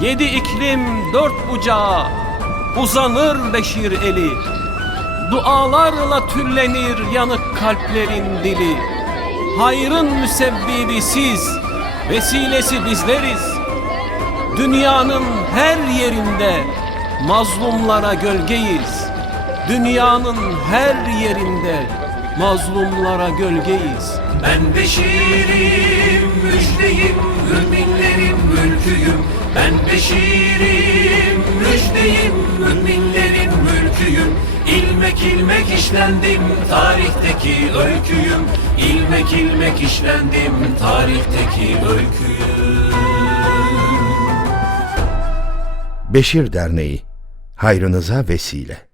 Yedi iklim dört bucağa uzanır Beşir eli. Dualarla tüllenir yanık kalplerin dili. Hayrın müsebbibi siz, vesilesi bizleriz. Dünyanın her yerinde mazlumlara gölgeyiz. Dünyanın her yerinde mazlumlara gölgeyiz. Ben Beşir'im, Ben Beşir'im, müjdeyim, müminlerin mülküyüm. İlmek ilmek işlendim, tarihteki öyküyüm. İlmek ilmek işlendim, tarihteki öyküyüm. Beşir Derneği Hayrınıza vesile